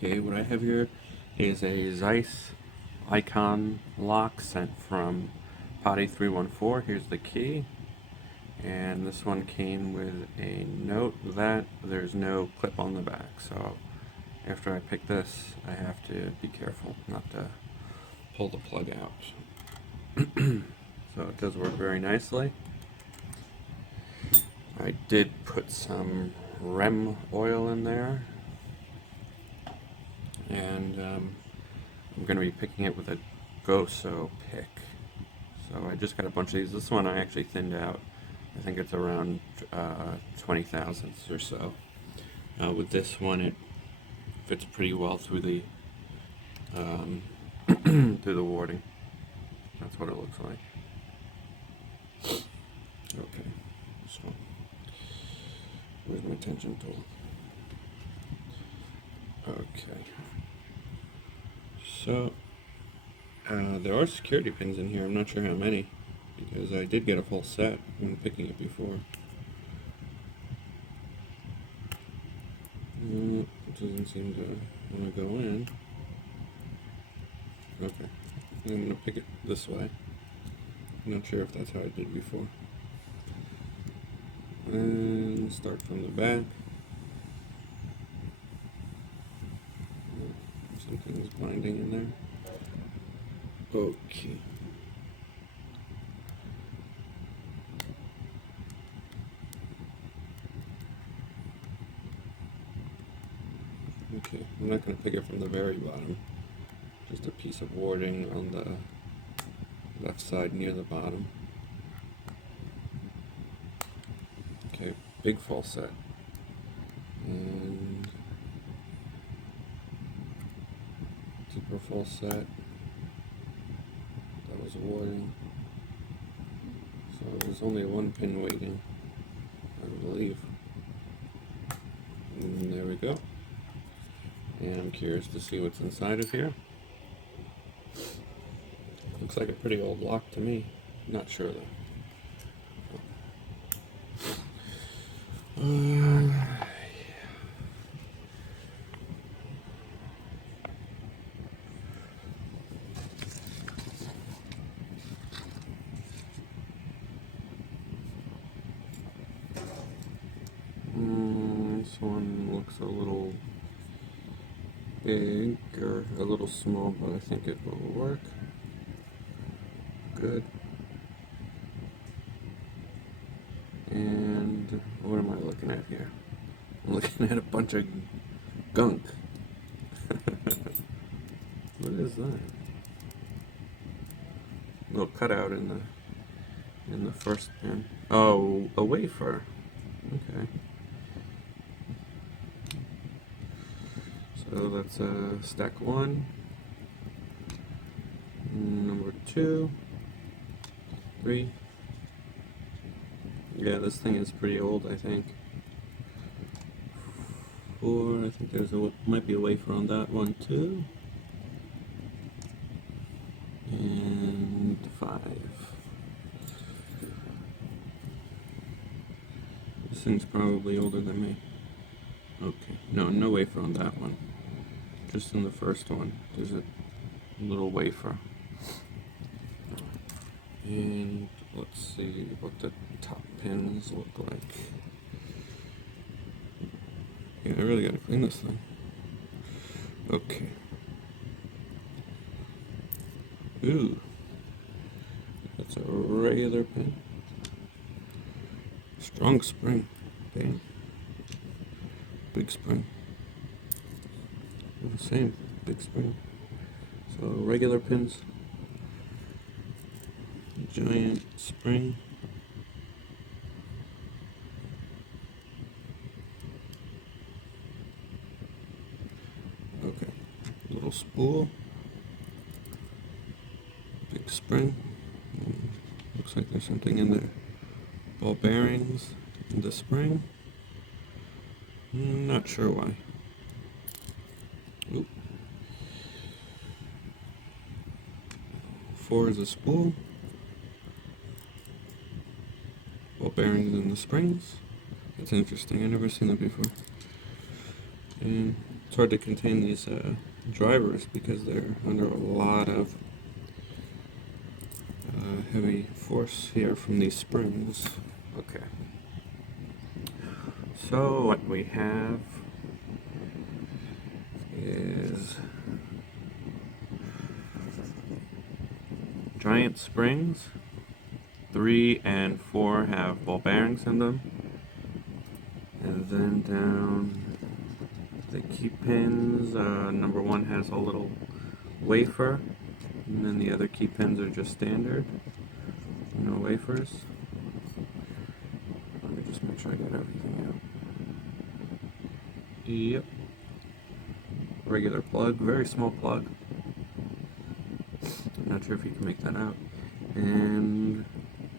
Okay, what I have here is a Zeiss Ikon lock sent from Potty 314. Here's the key. And this one came with a note that there's no clip on the back. So after I pick this, I have to be careful not to pull the plug out. So it does work very nicely. I did put some REM oil in there, and I'm going to be picking it with a Goso pick. So I just got a bunch of these. This one I actually thinned out. I think it's around 20 thousandths or so. With this one, it fits pretty well through the through the warding. That's what it looks like. Okay, so where's my tension tool? Okay, so there are security pins in here. I'm not sure how many, because I did get a full set when picking it before. It doesn't seem to want to go in. Okay, I'm going to pick it this way. I'm not sure if that's how I did before. And start from the back. Something is binding in there. Okay. Okay, I'm not going to pick it from the very bottom. Just a piece of warding on the left side near the bottom. Okay, big full set. And deeper full set. That was warding. So there's only one pin waiting, I believe. And there we go. And I'm curious to see what's inside of here. Looks like a pretty old lock to me. Not sure though. This one looks a little big, or a little small, but I think it will work. Good. And what am I looking at here? I'm looking at a bunch of gunk. What is that? A little cutout in the first pin. Oh, a wafer. Okay. So that's stack 1, number 2, 3. Yeah, this thing is pretty old, I think. 4, I think there's might be a wafer on that one too. And 5. This thing's probably older than me. Okay, no wafer on that one. Just in the first one, there's a little wafer. And let's see what the top pins look like. Yeah, I really gotta clean this thing. Okay. Ooh. That's a regular pin. Strong spring. Bang. Big spring. The same. Big spring. So regular pins. Giant spring. Okay. Little spool. Big spring. Looks like there's something in there. Ball bearings in the spring. Not sure why. Oop. 4 is a spool. Ball bearings in the springs. That's interesting. I've never seen that before. And It's hard to contain these drivers because they're under a lot of heavy force here from these springs. Okay. So what we have is giant springs. 3 and 4 have ball bearings in them. And then down the key pins, number 1 has a little wafer, and then the other key pins are just standard, no wafers. Let me just make sure I get everything out. Yep. Regular plug, very small plug. Not sure if you can make that out. And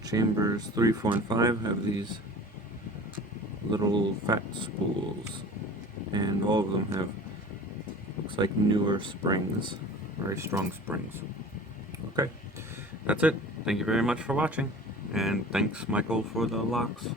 chambers 3, 4, and 5 have these little fat spools, and all of them have, looks like, newer springs, very strong springs. Okay, that's it. Thank you very much for watching, and thanks Michael for the locks.